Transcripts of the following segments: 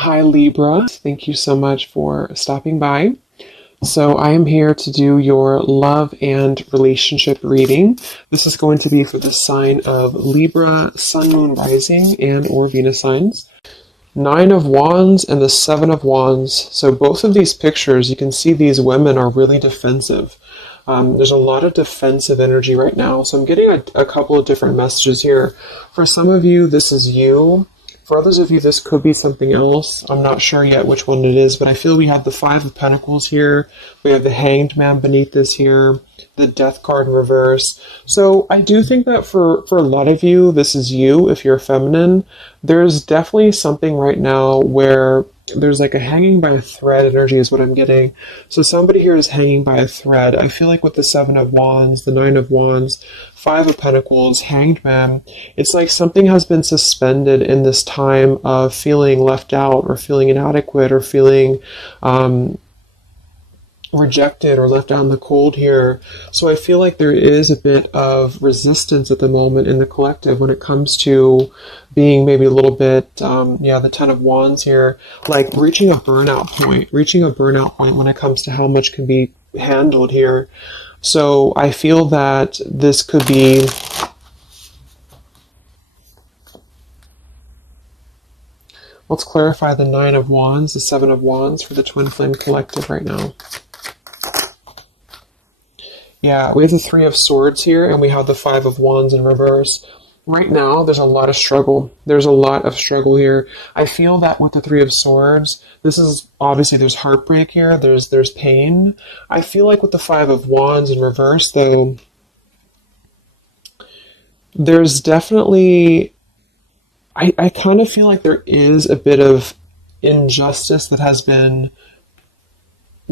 Hi Libra, thank you so much for stopping by. So I am here to do your love and relationship reading. This is going to be for the sign of Libra, Sun, Moon, Rising, and or Venus signs. Nine of Wands and the Seven of Wands. So both of these pictures, you can see these women are really defensive. There's a lot of defensive energy right now. So I'm getting a couple of different messages here. For some of you, this is you. For others of you, this could be something else. I'm not sure yet which one it is, but I feel we have the Five of Pentacles here. We have the Hanged Man beneath this here, the Death card in reverse. So I do think that for a lot of you, this is you if you're feminine. There's definitely something right now where there's like a hanging by a thread energy is what I'm getting. So somebody here is hanging by a thread. I feel like with the Seven of Wands, the Nine of Wands, Five of Pentacles, Hanged Man, it's like something has been suspended in this time of feeling left out or feeling inadequate or feeling rejected or left out in the cold here. So I feel like there is a bit of resistance at the moment in the collective when it comes to being maybe a little bit, the Ten of Wands here, like reaching a burnout point when it comes to how much can be handled here. So I feel that this could be let's clarify the Nine of Wands, the Seven of Wands for the Twin Flame Collective right now. Yeah, we have the Three of Swords here, and we have the Five of Wands in reverse. Right now, there's a lot of struggle. There's a lot of struggle here. I feel that with the Three of Swords, this is obviously there's heartbreak here. There's pain. I feel like with the Five of Wands in reverse, though, there's definitely I kind of feel like there is a bit of injustice that has been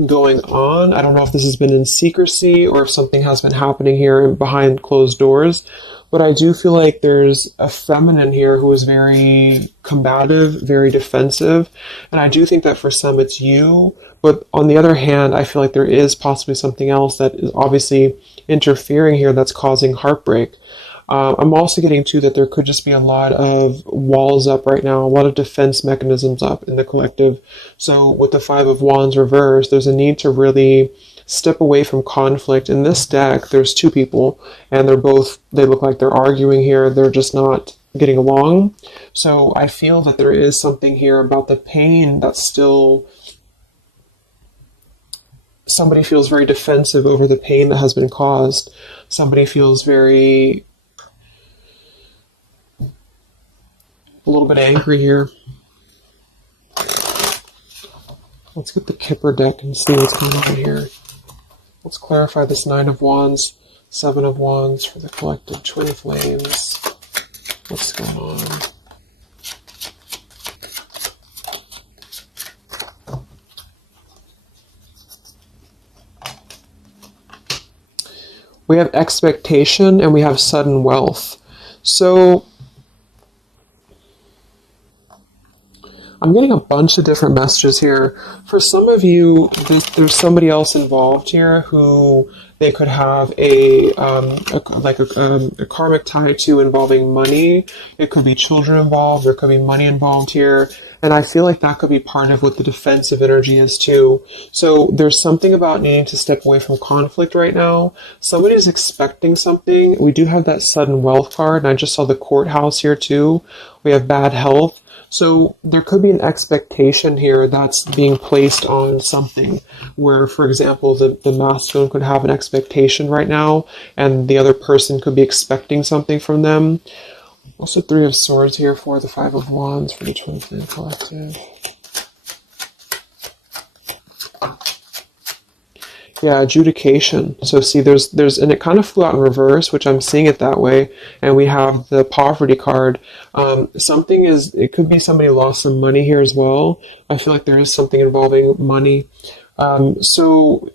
going on. I don't know if this has been in secrecy or if something has been happening here behind closed doors, but I do feel like there's a feminine here who is very combative, very defensive, and I do think that for some it's you, but on the other hand, I feel like there is possibly something else that is obviously interfering here that's causing heartbreak. I'm also getting to that there could just be a lot of walls up right now, a lot of defense mechanisms up in the collective. So with the Five of Wands reversed, there's a need to really step away from conflict. In this deck, there's two people, and they look like they're arguing here. They're just not getting along. So I feel that there is something here about the pain that's still... Somebody feels very defensive over the pain that has been caused. Somebody feels very... a little bit angry here. Let's get the Kipper deck and see what's going on here. Let's clarify this Nine of Wands, Seven of Wands for the collective Twin Flames. What's going on? We have expectation and we have sudden wealth. So I'm getting a bunch of different messages here. For some of you, there's somebody else involved here who they could have a karmic tie to involving money. It could be children involved. There could be money involved here. And I feel like that could be part of what the defensive energy is too. So there's something about needing to step away from conflict right now. Somebody's expecting something. We do have that sudden wealth card. And I just saw the courthouse here too. We have bad health. So there could be an expectation here that's being placed on something where, for example, the masculine could have an expectation right now and the other person could be expecting something from them. Also Three of Swords here for the Five of Wands for the Twin Flame Collective. Yeah, adjudication. So see, there's, and it kind of flew out in reverse, which I'm seeing it that way. And we have the poverty card. It could be somebody lost some money here as well. I feel like there is something involving money. So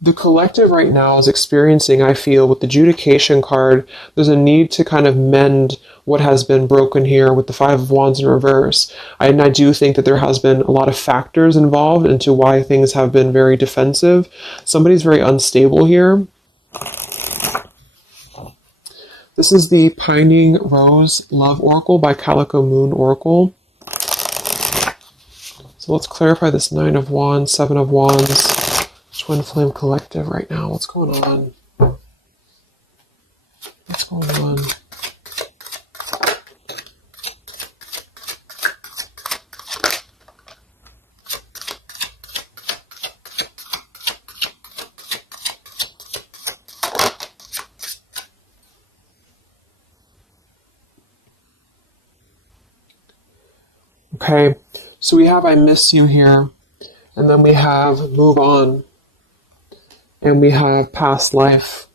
the collective right now is experiencing, I feel, with the adjudication card, there's a need to kind of mend what has been broken here with the Five of Wands in reverse. And I do think that there has been a lot of factors involved into why things have been very defensive. Somebody's very unstable here. This is the Pining Rose Love Oracle by Calico Moon Oracle. So let's clarify this Nine of Wands, Seven of Wands, Twin Flame Collective right now. What's going on? What's going on? Okay, so we have I miss you here, and then we have move on, and we have past life.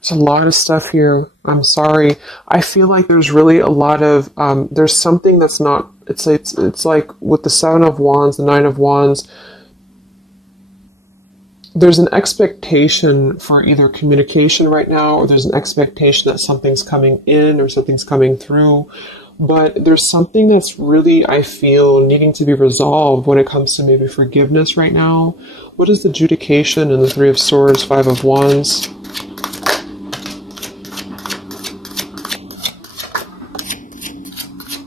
There's a lot of stuff here. I'm sorry. I feel like there's really a lot of, there's something that's not, it's like with the Seven of Wands, the Nine of Wands, there's an expectation for either communication right now, or there's an expectation that something's coming in or something's coming through. But there's something that's really, I feel, needing to be resolved when it comes to maybe forgiveness right now. What is the adjudication in the Three of Swords, Five of Wands?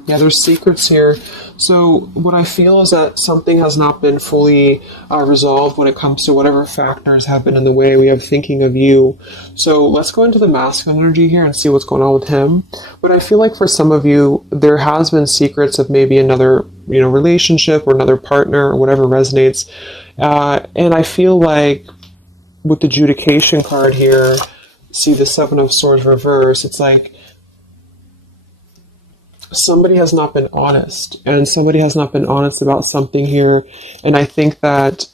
Yeah, there's secrets here. So what I feel is that something has not been fully resolved when it comes to whatever factors have been in the way. We have thinking of you. So let's go into the masculine energy here and see what's going on with him. But I feel like for some of you, there has been secrets of maybe another, relationship or another partner or whatever resonates. And I feel like with the adjudication card here, see the Seven of Swords reverse, it's like somebody has not been honest, and somebody has not been honest about something here. And I think that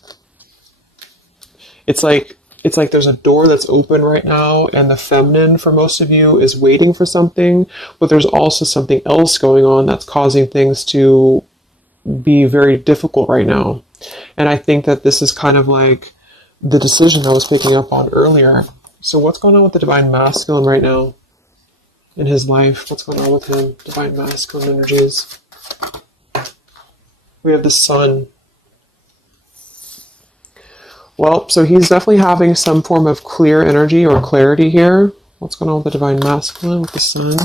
it's like there's a door that's open right now, and the feminine for most of you is waiting for something, but there's also something else going on that's causing things to be very difficult right now. And I think that this is kind of like the decision I was picking up on earlier. So what's going on with the Divine Masculine right now in his life? What's going on with him? Divine Masculine energies. We have the Sun. Well, so he's definitely having some form of clear energy or clarity here. What's going on with the Divine Masculine with the Sun?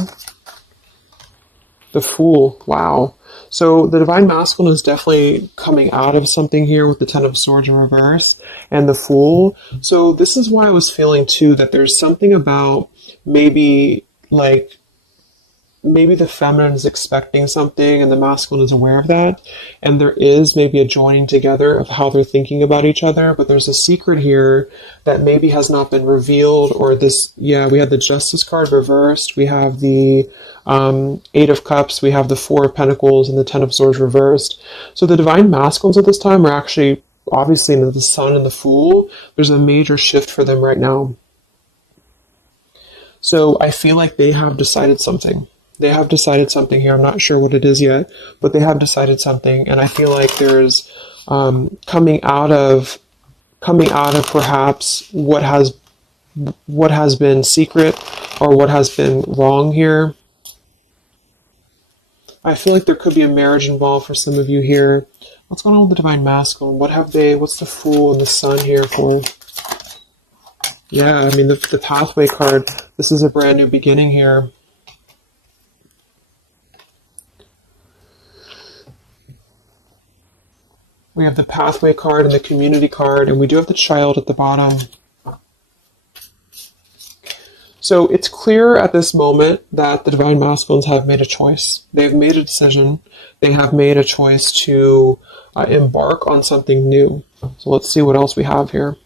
The Fool. Wow. So the Divine Masculine is definitely coming out of something here with the Ten of Swords in reverse and the Fool. So this is why I was feeling too that there's something about maybe the feminine is expecting something and the masculine is aware of that, and there is maybe a joining together of how they're thinking about each other, but there's a secret here that maybe has not been revealed. Or this, yeah, we had the Justice card reversed, we have the Eight of Cups, we have the Four of Pentacles, and the Ten of Swords reversed. So the Divine Masculines at this time are actually obviously into the Sun and the Fool. There's a major shift for them right now. So I feel like they have decided something. They have decided something here. I'm not sure what it is yet, but they have decided something. And I feel like there's coming out of perhaps what has been secret or what has been wrong here. I feel like there could be a marriage involved for some of you here. What's going on with the Divine Masculine? What's the Fool and the Sun here for? Yeah, I mean, the Pathway card, this is a brand new beginning here. We have the Pathway card and the Community card, and we do have the Child at the bottom. So it's clear at this moment that the Divine Masculines have made a choice. They've made a decision. They have made a choice to embark on something new. So let's see what else we have here.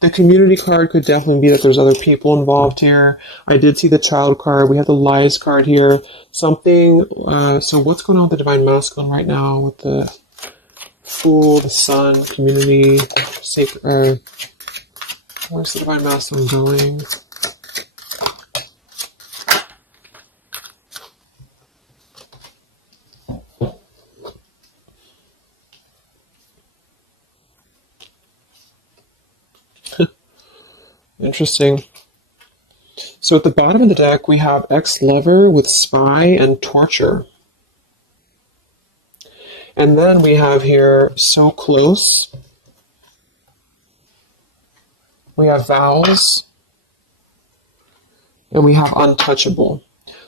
The Community card could definitely be that there's other people involved here. I did see the Child card. We have the Lies card here. Something, so what's going on with the Divine Masculine right now with the Fool, the Sun, Community, Sacred, where's the Divine Masculine going? Interesting. So at the bottom of the deck, we have ex-lover with spy and torture. And then we have here so close. We have vows. And we have untouchable.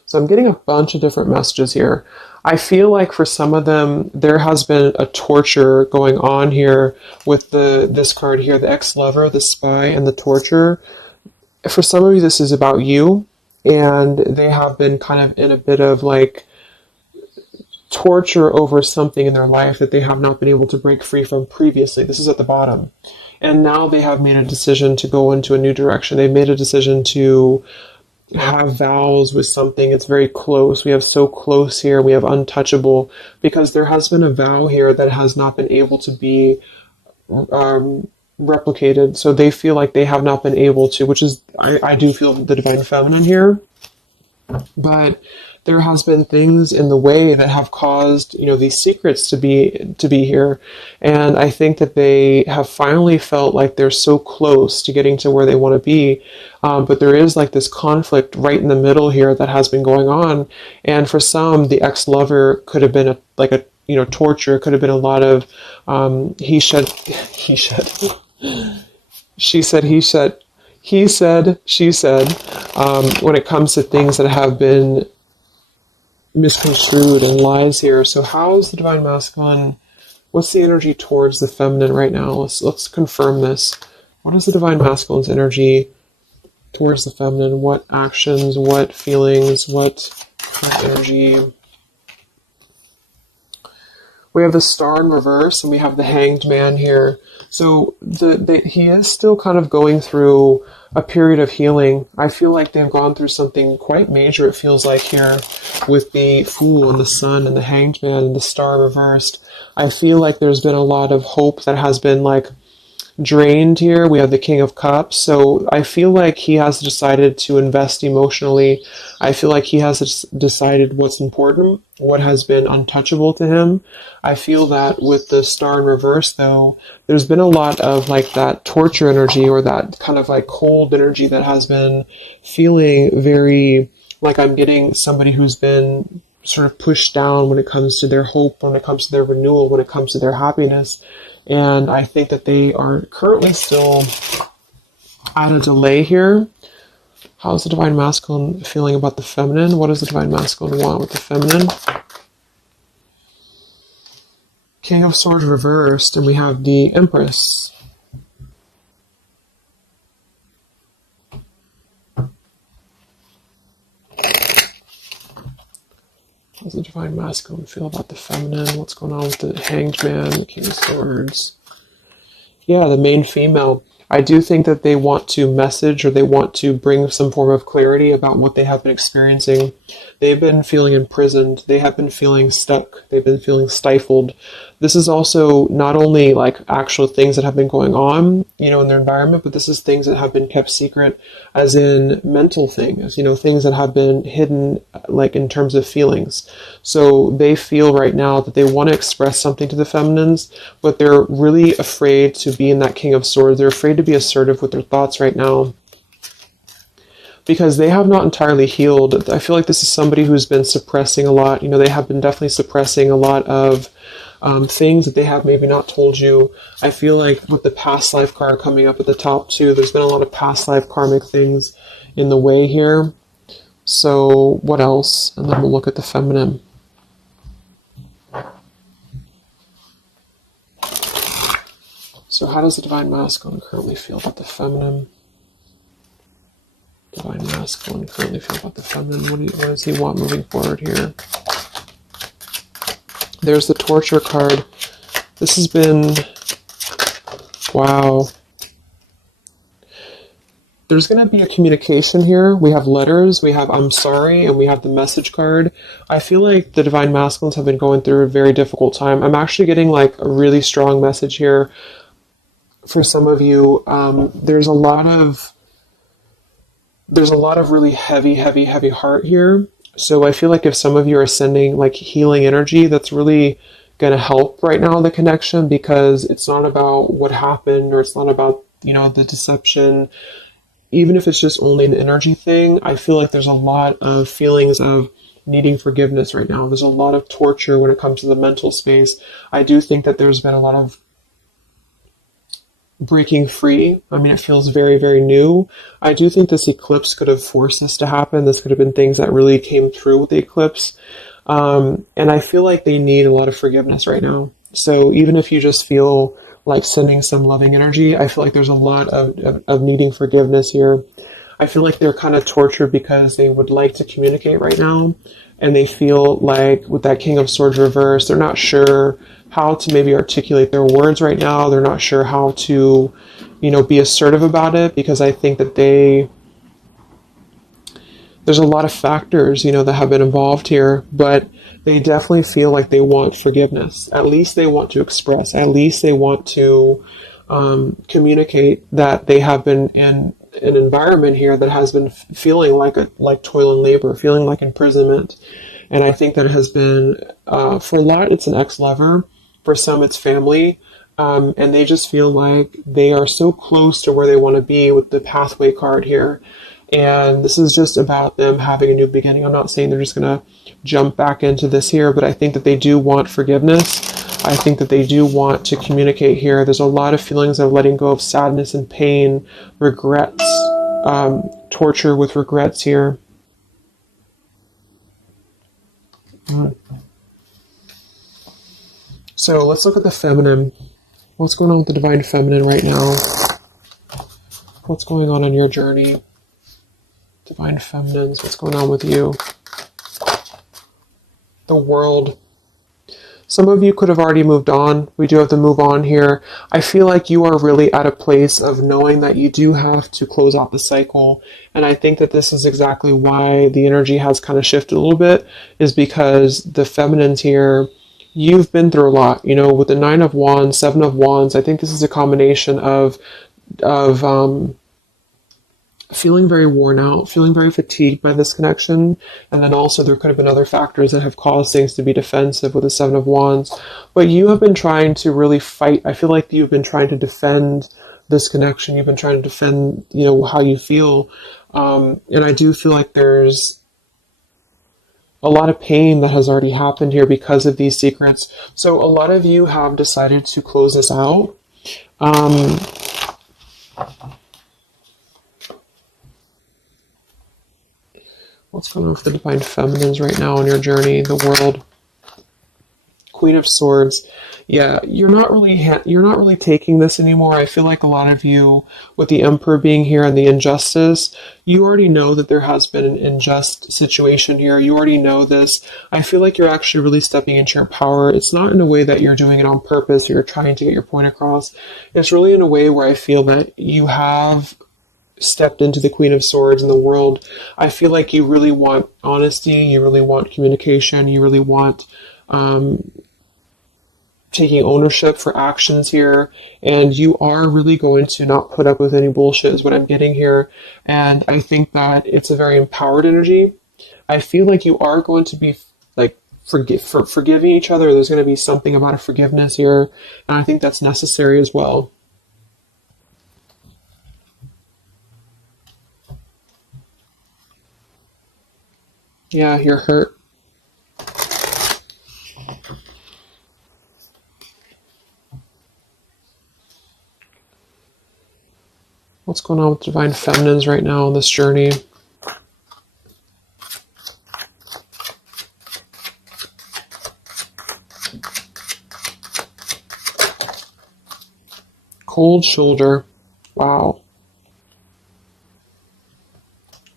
So I'm getting a bunch of different messages here. I feel like for some of them, there has been a torture going on here with this card here, the ex-lover, the spy, and the torture. For some of you, this is about you, and they have been kind of in a bit of like torture over something in their life that they have not been able to break free from previously. This is at the bottom. And now they have made a decision to go into a new direction. They've made a decision to have vows with something. It's very close. We have so close here. We have untouchable, because there has been a vow here that has not been able to be replicated. So they feel like they have not been able to, which is, I do feel the divine feminine here. But there has been things in the way that have caused, these secrets to be here. And I think that they have finally felt like they're so close to getting to where they want to be. But there is like this conflict right in the middle here that has been going on. And for some, the ex-lover could have been torture. It could have been a lot of he said, she said, he said, he said, she said, when it comes to things that have been misconstrued and lies here. So how is the divine masculine? What's the energy towards the feminine right now? Let's confirm this. What is the divine masculine's energy towards the feminine? What actions, what feelings, what energy? We have the Star in reverse, and we have the Hanged Man here. So he is still kind of going through a period of healing. I feel like they've gone through something quite major, it feels like, here with the Fool and the Sun and the Hanged Man and the Star reversed. I feel like there's been a lot of hope that has been like drained here. We have the King of Cups. So I feel like he has decided to invest emotionally. I feel like he has decided what's important, what has been untouchable to him. I feel that with the Star in reverse, though, there's been a lot of like that torture energy, or that kind of like cold energy that has been feeling very like I'm getting somebody who's been sort of pushed down when it comes to their hope, when it comes to their renewal, when it comes to their happiness. And I think that they are currently still at a delay here. How's the divine masculine feeling about the feminine? What does the divine masculine want with the feminine? King of Swords reversed, and we have the Empress. How does the divine masculine feel about the feminine? What's going on with the Hanged Man, the King of Swords? Yeah, the main female. I do think that they want to message, or they want to bring some form of clarity about what they have been experiencing. They've been feeling imprisoned. They have been feeling stuck. They've been feeling stifled. This is also not only like actual things that have been going on, in their environment, but this is things that have been kept secret, as in mental things, things that have been hidden, like in terms of feelings. So they feel right now that they want to express something to the feminines, but they're really afraid to be in that King of Swords. They're afraid to be assertive with their thoughts right now, because they have not entirely healed. I feel like this is somebody who's been suppressing a lot. They have been definitely suppressing a lot of things that they have maybe not told you. I feel like with the past life card coming up at the top too, there's been a lot of past life karmic things in the way here. So what else? And then we'll look at the feminine. So how does the divine masculine currently feel about the feminine? Divine masculine currently feel about the feminine. What does he want moving forward here? There's the torture card. This has been, wow. There's going to be a communication here. We have letters, we have I'm sorry, and we have the message card. I feel like the divine masculines have been going through a very difficult time. I'm actually getting like a really strong message here for some of you. There's a lot of really heavy heart here. So I feel like if some of you are sending like healing energy, that's really going to help right now, the connection, because it's not about what happened, or it's not about, the deception. Even if it's just only an energy thing, I feel like there's a lot of feelings of needing forgiveness right now. There's a lot of torture when it comes to the mental space. I do think that there's been a lot of breaking free. I mean, it feels very, very new. I do think this eclipse could have forced this to happen. This could have been things that really came through with the eclipse. And I feel like they need a lot of forgiveness right now. So even if you just feel like sending some loving energy, I feel like there's a lot of needing forgiveness here. I feel like they're kind of tortured because they would like to communicate right now. And they feel like with that King of Swords reverse, they're not sure how to maybe articulate their words right now. They're not sure how to, be assertive about it, because I think that there's a lot of factors, that have been involved here, but they definitely feel like they want forgiveness. At least they want to express, at least they want to communicate that they have been in an environment here that has been feeling like toil and labor, feeling like imprisonment. And I think that it has been, for a lot, it's an ex-lover. For some, it's family. And they just feel like they are so close to where they want to be with the pathway card here. And this is just about them having a new beginning. I'm not saying they're just going to jump back into this here, but I think that they do want forgiveness. I think that they do want to communicate here. There's a lot of feelings of letting go of sadness and pain, regrets, torture with regrets here. So let's look at the feminine. What's going on with the divine feminine right now? What's going on in your journey? Divine feminines, what's going on with you? The world. Some of you could have already moved on. We do have to move on here. I feel like you are really at a place of knowing that you do have to close out the cycle. And I think that this is exactly why the energy has kind of shifted a little bit, is because the feminines here, you've been through a lot, with the 9 of Wands, 7 of Wands. I think this is a combination of feeling very worn out, feeling very fatigued by this connection. And then also there could have been other factors that have caused things to be defensive with the 7 of Wands. But you have been trying to really fight. I feel like you've been trying to defend this connection. You've been trying to defend, how you feel. And I do feel like there's a lot of pain that has already happened here because of these secrets. So a lot of you have decided to close this out. What's going on with the divine feminines right now in your journey, the world? Queen of Swords. Yeah, you're not really taking this anymore. I feel like a lot of you, with the Emperor being here and the injustice, you already know that there has been an unjust situation here. You already know this. I feel like you're actually really stepping into your power. It's not in a way that you're doing it on purpose or you're trying to get your point across. It's really in a way where I feel that you have stepped into the Queen of Swords in the world. I feel like you really want honesty, you really want communication, you really want taking ownership for actions here, and you are really going to not put up with any bullshit is what I'm getting here. And I think that it's a very empowered energy. I feel like you are going to be like forgiving each other. There's going to be something about a forgiveness here, and I think that's necessary as well. Yeah, you're hurt. What's going on with divine feminines right now on this journey? Cold shoulder. Wow.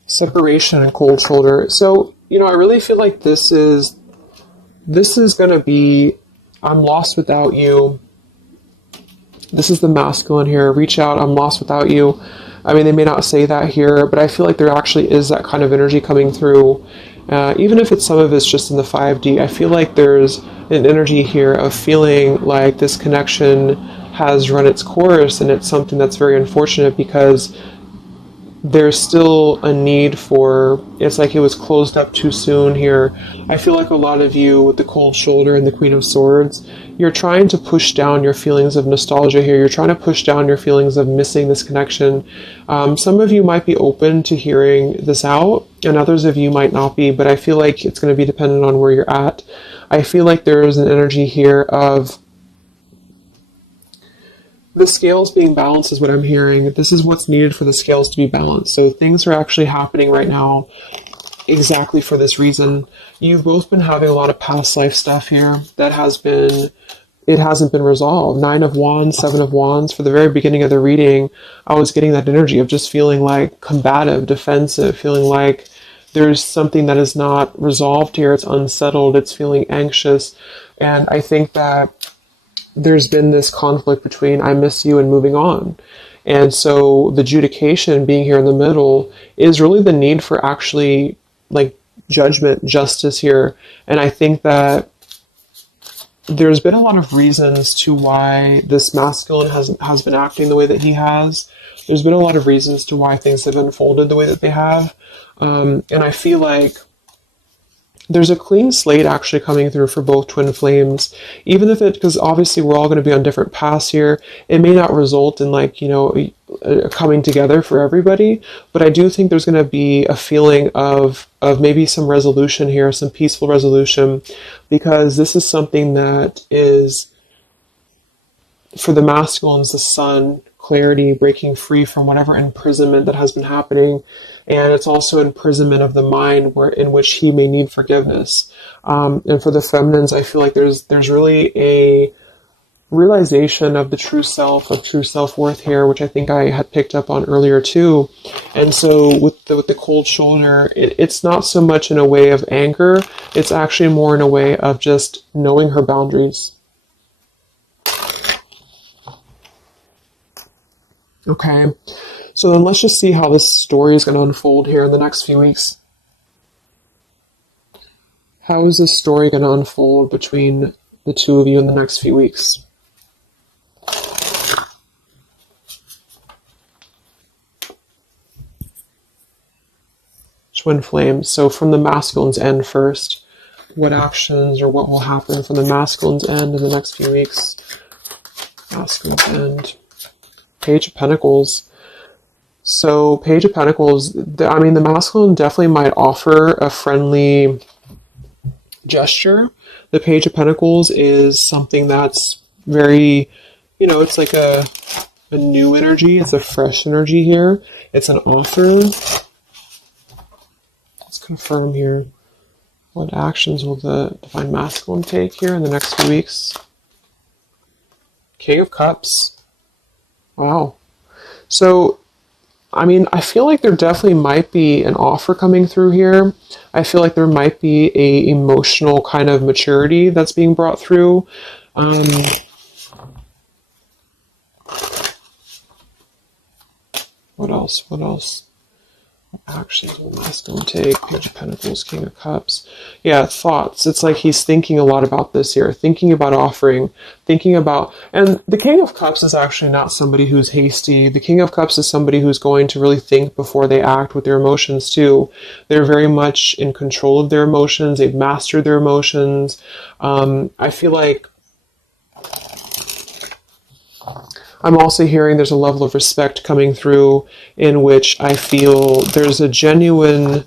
Separation and cold shoulder. So, I really feel like this is going to be, I'm lost without you. This is the masculine here. Reach out, I'm lost without you. I mean, they may not say that here, but I feel like there actually is that kind of energy coming through. Even if some of it's just in the 5D, I feel like there's an energy here of feeling like this connection has run its course, and it's something that's very unfortunate because there's still a need for, it's like it was closed up too soon here. I feel like a lot of you with the cold shoulder and the Queen of Swords, you're trying to push down your feelings of nostalgia here. You're trying to push down your feelings of missing this connection. Some of you might be open to hearing this out, and others of you might not be, but I feel like it's going to be dependent on where you're at. I feel like there is an energy here of the scales being balanced is what I'm hearing. This is what's needed for the scales to be balanced. So things are actually happening right now exactly for this reason. You've both been having a lot of past life stuff here that it hasn't been resolved. 9 of Wands, 7 of Wands. For the very beginning of the reading, I was getting that energy of just feeling like combative, defensive, feeling like there's something that is not resolved here. It's unsettled. It's feeling anxious. And I think that there's been this conflict between I miss you and moving on. And so the adjudication being here in the middle is really the need for actually like judgment, justice here. And I think that there's been a lot of reasons to why this masculine has been acting the way that he has. There's been a lot of reasons to why things have unfolded the way that they have. And I feel like there's a clean slate actually coming through for both twin flames, even if because obviously we're all going to be on different paths here. It may not result in like, a coming together for everybody, but I do think there's going to be a feeling of maybe some resolution here, some peaceful resolution, because this is something that is, for the masculines, the sun, clarity, breaking free from whatever imprisonment that has been happening. And it's also imprisonment of the mind in which he may need forgiveness. And for the feminines, I feel like there's really a realization of the true self, of true self-worth here, which I think I had picked up on earlier too. And so with the cold shoulder, it's not so much in a way of anger. It's actually more in a way of just knowing her boundaries. Okay, so then let's just see how this story is going to unfold here in the next few weeks. How is this story going to unfold between the two of you in the next few weeks? Twin flames. So from the masculine's end first, what actions or what will happen from the masculine's end in the next few weeks? Masculine's end. Page of Pentacles. So Page of Pentacles, the masculine definitely might offer a friendly gesture. The Page of Pentacles is something that's very, it's like a new energy. It's a fresh energy here. It's an offer. Let's confirm here. What actions will the Divine Masculine take here in the next few weeks? King of Cups. Wow. So, I feel like there definitely might be an offer coming through here. I feel like there might be a emotional kind of maturity that's being brought through. What else? Actions will the masculine take? Page of Pentacles, King of Cups. Yeah, thoughts. It's like he's thinking a lot about this here, thinking about offering, and the King of Cups is actually not somebody who's hasty. The King of Cups is somebody who's going to really think before they act with their emotions too. They're very much in control of their emotions. They've mastered their emotions. I feel like I'm also hearing there's a level of respect coming through in which I feel there's a genuine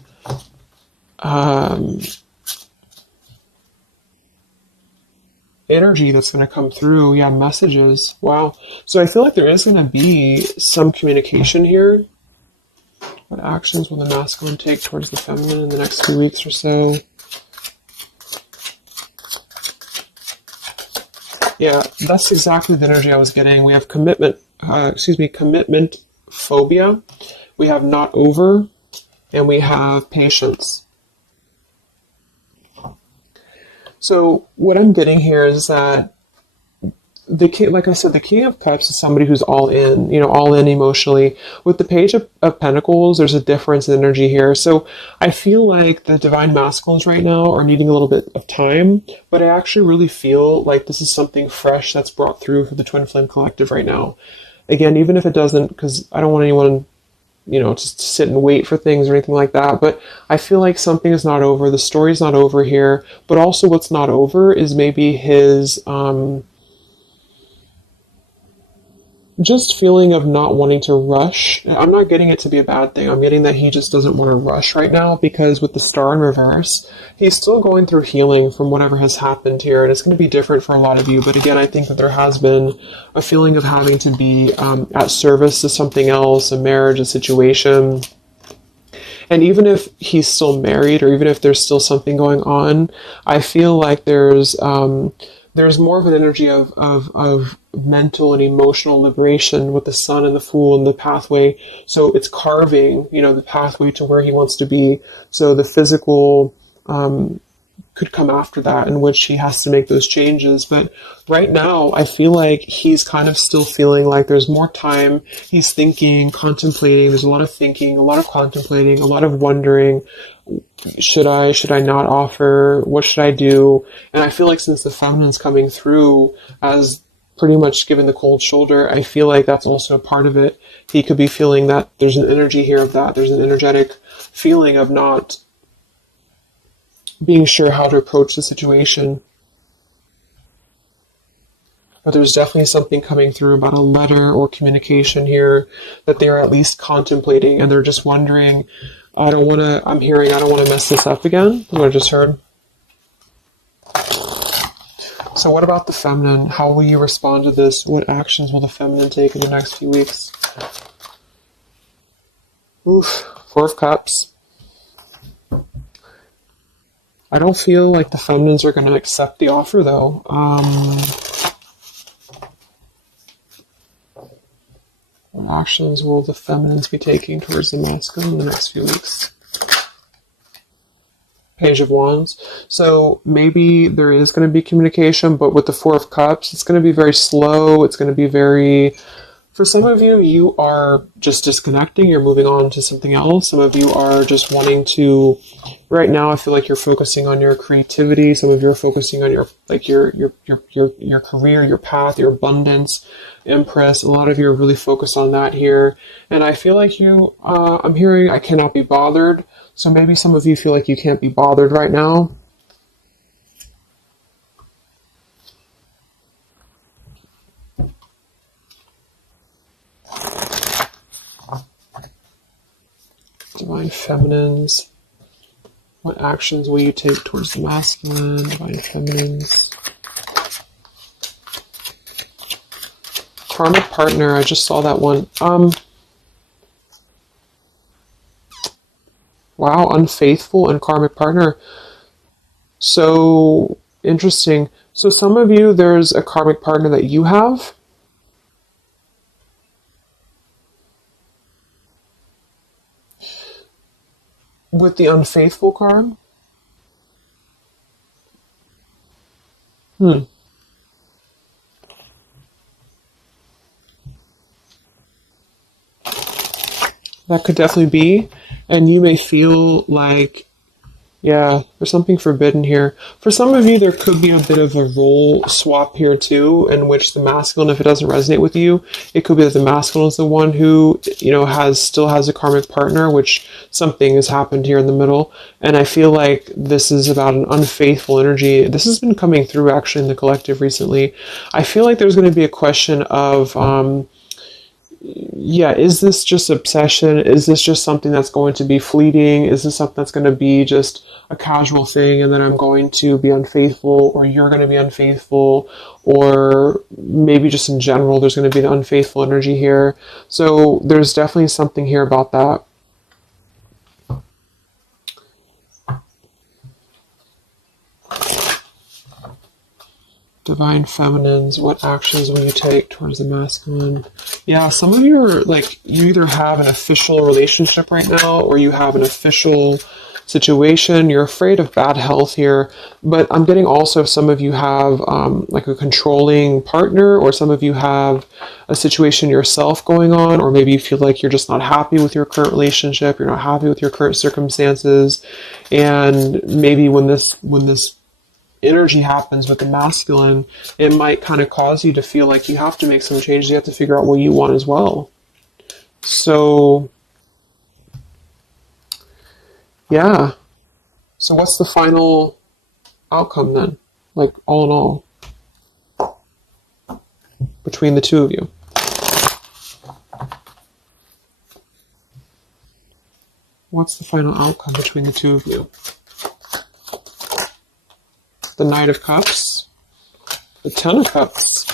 energy that's going to come through. Yeah, messages. Wow. So I feel like there is going to be some communication here. What actions will the masculine take towards the feminine in the next few weeks or so? Yeah, that's exactly the energy I was getting. We have commitment phobia. We have not over, and we have patience. So what I'm getting here is that like I said, the King of Cups is somebody who's all in, all in emotionally. With the Page of Pentacles, there's a difference in energy here. So I feel like the Divine Masculines right now are needing a little bit of time, but I actually really feel like this is something fresh that's brought through for the Twin Flame Collective right now. Again, even if it doesn't, because I don't want anyone just sit and wait for things or anything like that. But I feel like something is not over. The story's not over here. But also what's not over is maybe his just feeling of not wanting to rush. I'm not getting it to be a bad thing. I'm getting that he just doesn't want to rush right now, because with the star in reverse, he's still going through healing from whatever has happened here, and it's going to be different for a lot of you. But again, I think that there has been a feeling of having to be at service to something else, a marriage, a situation. And even if he's still married, or even if there's still something going on, I feel like there's more of an energy of mental and emotional liberation with the sun and the fool and the pathway. So it's carving, the pathway to where he wants to be. So the physical could come after that, in which he has to make those changes. But right now, I feel like he's kind of still feeling like there's more time. He's thinking, contemplating. There's a lot of thinking, a lot of contemplating, a lot of wondering. Should I not offer? What should I do? And I feel like since the feminine's coming through as pretty much giving the cold shoulder, I feel like that's also a part of it. He could be feeling that there's an energy here of that. There's an energetic feeling of not being sure how to approach the situation. But there's definitely something coming through about a letter or communication here that they're at least contemplating, and they're just wondering, I don't want to mess this up again. What I just heard. So what about the feminine? How will you respond to this? What actions will the feminine take in the next few weeks? Oof, Four of Cups. I don't feel like the feminines are going to accept the offer, though. What actions will the feminines be taking towards the masculine in the next few weeks? Page of Wands. So maybe there is going to be communication, but with the Four of Cups, it's going to be very slow. It's going to be very... For some of you, you are just disconnecting. You're moving on to something else. Some of you are just wanting to... Right now, I feel like you're focusing on your creativity. Some of you are focusing on your career, your path, your abundance, Empress. A lot of you are really focused on that here. And I feel like I'm hearing I cannot be bothered. So maybe some of you feel like you can't be bothered right now. Divine Feminines. What actions will you take towards the masculine? Divine Feminines. Karmic partner. I just saw that one. Wow, unfaithful and karmic partner. So interesting. So some of you, there's a karmic partner that you have. With the unfaithful card? That could definitely be. And you may feel like, yeah, there's something forbidden here. For some of you, there could be a bit of a role swap here too, in which the masculine, if it doesn't resonate with you, it could be that the masculine is the one who, still has a karmic partner, which something has happened here in the middle. And I feel like this is about an unfaithful energy. This has been coming through actually in the collective recently. I feel like there's going to be a question of, is this just obsession? Is this just something that's going to be fleeting? Is this something that's going to be just a casual thing, and then I'm going to be unfaithful, or you're going to be unfaithful, or maybe just in general there's going to be an unfaithful energy here. So there's definitely something here about that. Divine Feminines, what actions will you take towards the masculine? Yeah, some of you are you either have an official relationship right now, or you have an official situation. You're afraid of bad health here, but I'm getting also some of you have a controlling partner, or some of you have a situation yourself going on, or maybe you feel like you're just not happy with your current relationship. You're not happy with your current circumstances, and maybe when this energy happens with the masculine, it might kind of cause you to feel like you have to make some changes. You have to figure out what you want as well. So Yeah. So what's the final outcome then? Like, all in all, between the two of you? What's the final outcome between the two of you? The Knight of Cups, the Ten of Cups,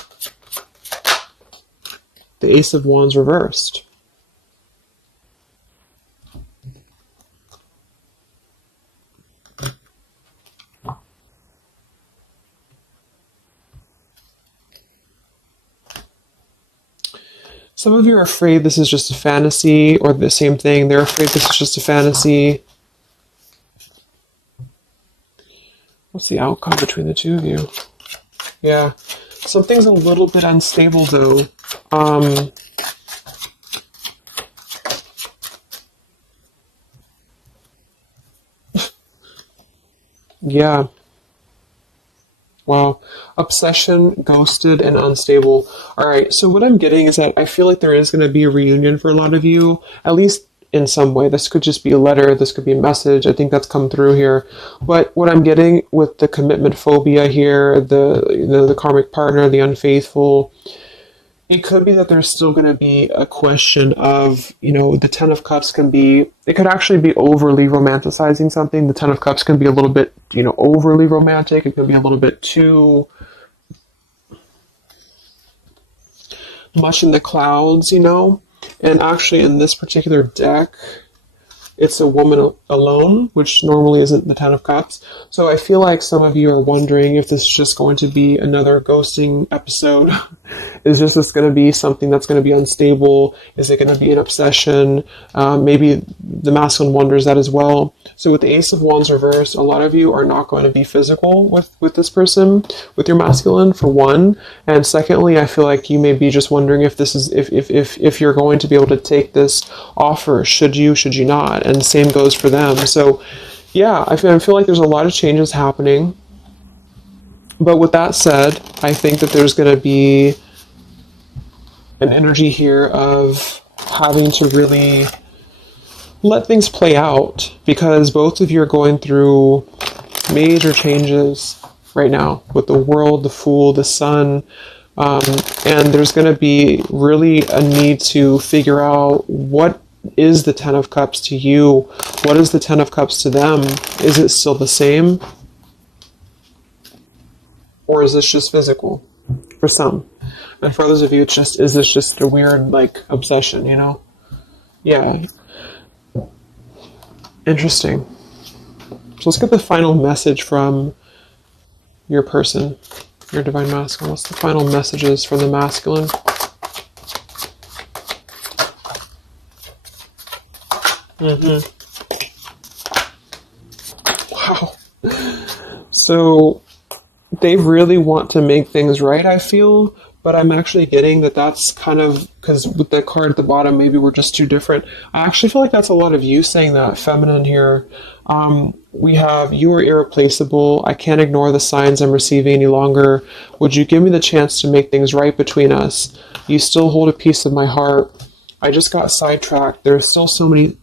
the Ace of Wands reversed. Some of you are afraid this is just a fantasy, or the same thing. They're afraid this is just a fantasy. What's the outcome between the two of you? Yeah. Something's a little bit unstable, though. Yeah. Wow. Obsession, ghosted, and unstable. All right. So what I'm getting is that I feel like there is going to be a reunion for a lot of you, at least in some way. This could just be a letter. This could be a message. I think that's come through here. But what I'm getting with the commitment phobia here, the karmic partner, the unfaithful, it could be that there's still going to be a question of, the Ten of Cups it could actually be overly romanticizing something. The Ten of Cups can be a little bit, overly romantic. It can be a little bit too much in the clouds, And actually in this particular deck, it's a woman alone, which normally isn't the Ten of Cups. So I feel like some of you are wondering if this is just going to be another ghosting episode. Is this going to be something that's going to be unstable? Is it going to be an obsession? Maybe the masculine wonders that as well. So with the Ace of Wands reversed, a lot of you are not going to be physical with this person, with your masculine, for one. And secondly, I feel like you may be just wondering if this is if you're going to be able to take this offer. Should you not? And the same goes for them. So yeah, I feel like there's a lot of changes happening. But with that said, I think that there's going to be an energy here of having to really let things play out, because both of you are going through major changes right now with the world, the Fool, the Sun, and there's going to be really a need to figure out what is the Ten of Cups to you, what is the Ten of Cups to them. Is it still the same, or is this just physical for some? And for others of you, is this just a weird, obsession, Yeah. Interesting. So let's get the final message from your person, your divine masculine. What's the final messages from the masculine? Wow. So they really want to make things right, I feel. But I'm actually getting that that's kind of, because with the card at the bottom, maybe we're just too different. I actually feel like that's a lot of you saying that, feminine here. We have, you are irreplaceable. I can't ignore the signs I'm receiving any longer. Would you give me the chance to make things right between us? You still hold a piece of my heart. I just got sidetracked. There are still so many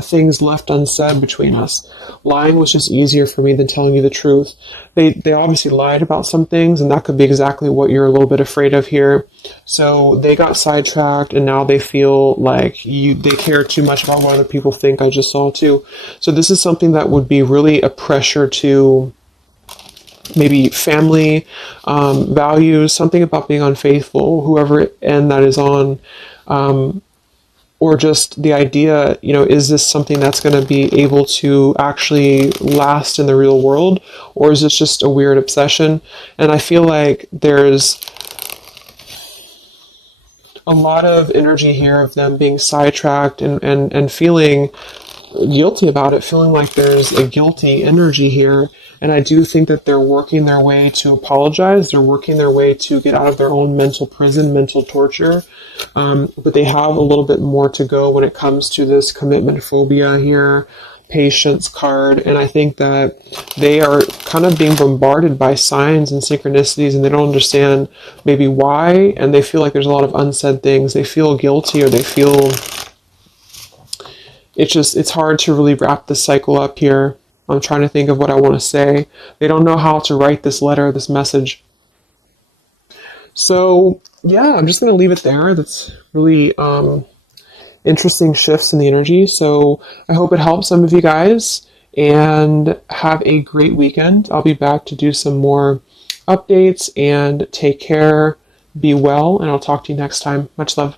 things left unsaid between us. Lying was just easier for me than telling you the truth. They obviously lied about some things, and that could be exactly what you're a little bit afraid of here. So they got sidetracked, and now they feel like they care too much about what other people think. I just saw too. So this is something that would be really a pressure to maybe family, values, something about being unfaithful, whoever end that is on. Or just the idea, is this something that's going to be able to actually last in the real world? Or is this just a weird obsession? And I feel like there's a lot of energy here of them being sidetracked and feeling guilty about it, feeling like there's a guilty energy here. And I do think that they're working their way to apologize. They're working their way to get out of their own mental prison, mental torture. But they have a little bit more to go when it comes to this commitment phobia here, patience card. And I think that they are kind of being bombarded by signs and synchronicities, and they don't understand maybe why. And they feel like there's a lot of unsaid things. They feel guilty, or they feel it's hard to really wrap this cycle up here. I'm trying to think of what I want to say. They don't know how to write this letter, this message. So yeah, I'm just going to leave it there. That's really interesting shifts in the energy. So I hope it helps some of you guys, and have a great weekend. I'll be back to do some more updates, and take care, be well, and I'll talk to you next time. Much love.